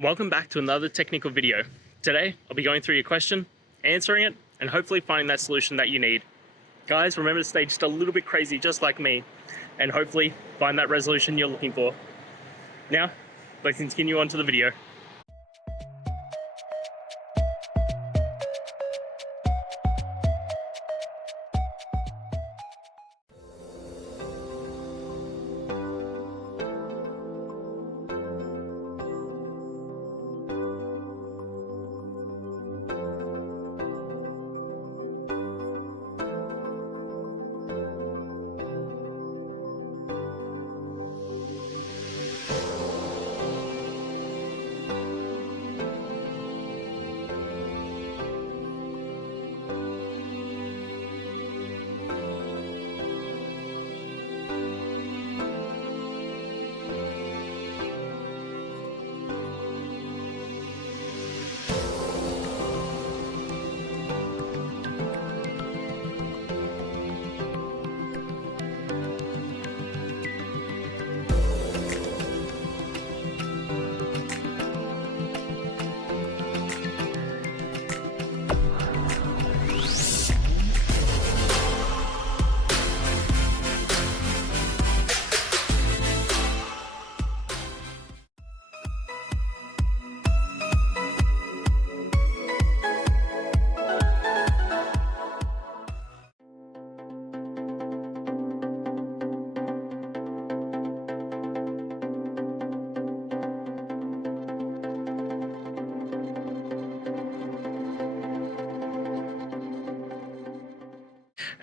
Welcome back to another technical video. Today, I'll be going through your question, answering it, and hopefully finding that solution that you need. Guys, remember to stay just a little bit crazy, just like me, and hopefully find that resolution you're looking for. Now, let's continue on to the video.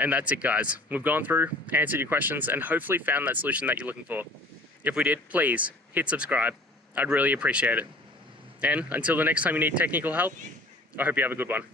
And that's it, guys. We've gone through, answered your questions, and hopefully found that solution that you're looking for. If we did, please hit subscribe. I'd really appreciate it. And until the next time you need technical help, I hope you have a good one.